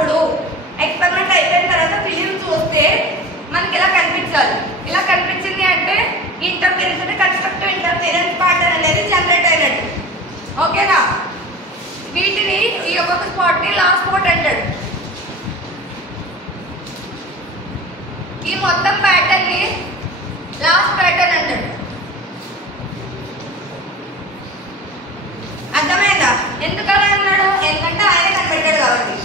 చేసినప్పుడు ఎక్స్పెరిమెంట్ అయిపోయిన తర్వాత ఫిలిం చూస్తే మనకి ఇలా కనిపించాలి. ఇలా కనిపించింది అంటే ఇంటర్ఫిరెన్స్ అంటే కన్స్ట్రక్టివ్ ఇంటర్ఫిరెన్స్ ప్యాటర్న్ అనేది జనరేట్ అయినట్టు. ఓకేనా? వీటిని ఈ ఒక్కొక్క స్పాట్ ని లాస్ట్ స్పాట్ అంటాడు. ఈ మొత్తం ప్యాటర్న్ ని లాస్ట్ ప్యాటర్న్ అంటాడు. అర్థమైందా? ఎందుకలా అన్నాడు? ఎందుకంటే ఆయన కనిపెట్టాడు కాబట్టి.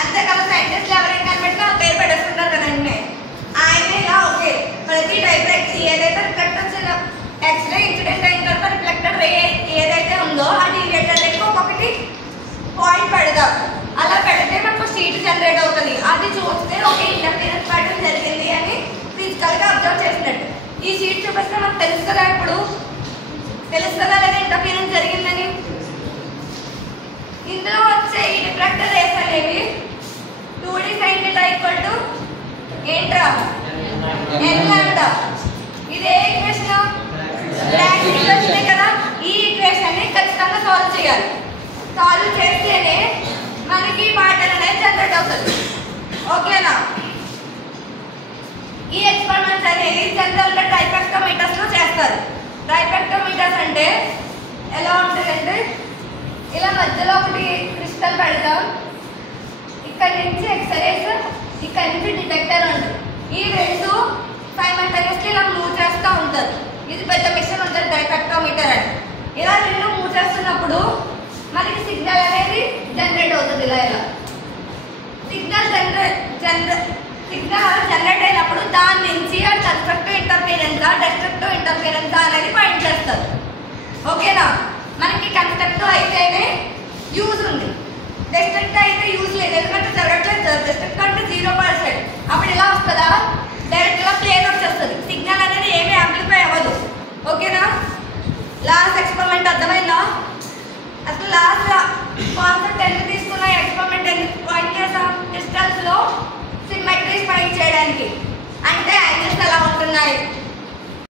అంతే కదా, సైంటిస్టులు ఎవరైనా కనిపెట్టినా పేరు పెట్టేసుకుంటారు కదండి. ఆయన ఇలా ఓకే ప్రతి టైప్ ఏదైతే రిఫ్లెక్టర్ ఎక్స్రే ఇన్సిడెంట్ అయిన తర్వాత రిఫ్లెక్టర్ రే ఏదైతే ఉందో అది ఒక్కొక్కటి పాయింట్ పెడదాం. అలా పెడితే మనకు షీట్ జనరేట్ అవుతుంది. అది చూస్తే ఓకే ఇంటర్ఫిరెన్స్ ప్యాటర్న్ జరిగింది అని ఫిజికల్ గా అబ్జర్వ్ చేసినట్టు. ఈ షీట్ చూపిస్తే మనకు తెలుసు కదా, ఇప్పుడు తెలుస్తుందా లేదా ఇంటర్ఫిరెన్స్ జరిగిందని. ఇందులో వచ్చే ఈ రిఫ్లెక్టర్ రేస్ అనేవి 2D sin θ = ఏంట్రా n లాంబ్డా. ఇది ఏ ఈక్వేషన్? బ్లాక్ ఈక్వేషన్ కదా. ఈ ఈక్వేషన్ ని ఖచ్చితంగా సాల్వ్ చేయాలి. సాల్వ్ చేస్తేనే మనకి ప్యాటర్న్ అనేది జనరేట్ అవుతుంది. ఓకేనా? ఈ ఎక్స్పెరిమెంట్స్ అనేది జనరల్ గా ట్రైపెక్టోమీటర్స్ లో చేస్తారు. ట్రైపెక్టోమీటర్స్ అంటే ఎలా ఉంటుందంటే ఇలా మధ్యలో ఒకటి క్రిస్టల్ పెడతాం, ఇక్కడ నుంచి ఎక్స్రేస్, ఇక్కడ నుంచి డిటెక్టర్ ఉంటుంది. ఈ రెండు సైమల్టేనియస్లీ ఇలా మూవ్ చేస్తూ ఉంటారు. ఇది పెద్ద మిషన్ ఉంటుంది ట్రైపెక్టోమీటర్ అని. ఇలా రెండు మూవ్ చేస్తున్నప్పుడు మనకి సిగ్నల్ అనేది జనరేట్ అవుతుంది. ఇలా ఇలా సిగ్నల్ జనరేట్ అయినప్పుడు దాని నుంచి అది కన్స్ట్రక్టివ్ ఇంటర్ఫిరెన్స్ డెస్ట్రక్టివ్ ఇంటర్ఫిరెన్స్ అనేది పాయింట్ చేస్తారు. ఓకేనా? మనకి కన్స్ట్రక్టివ్ అయితేనే యూజ్ ఉంది, డెస్ట్రక్టివ్ అయితే యూజ్ లేదు. ఎందుకంటే జరగట్లేదు. డెస్ట్రక్టివ్ అంటే 0%. అప్పుడు ఇలా వస్తుందా? డైరెక్ట్ గా ప్లేన్ వచ్చేస్తుంది. సిగ్నల్ అనేది ఏమీ యాంప్లిఫై అవ్వదు. ఓకేనా? లాస్ట్ ఎక్స్పెరిమెంట్ అర్థమైందా? అసలు లాస్ట్ కాన్సెప్ట్ ఎందుకు తీసుకున్న ఎక్స్పెరిమెంట్ ఎందుకు పాయింట్ చేసాం? క్రిస్టల్స్ లో సిమెట్రీస్ ఫైండ్ చేయడానికి. అంటే యాంగిల్స్ ఎలా ఉంటున్నాయి,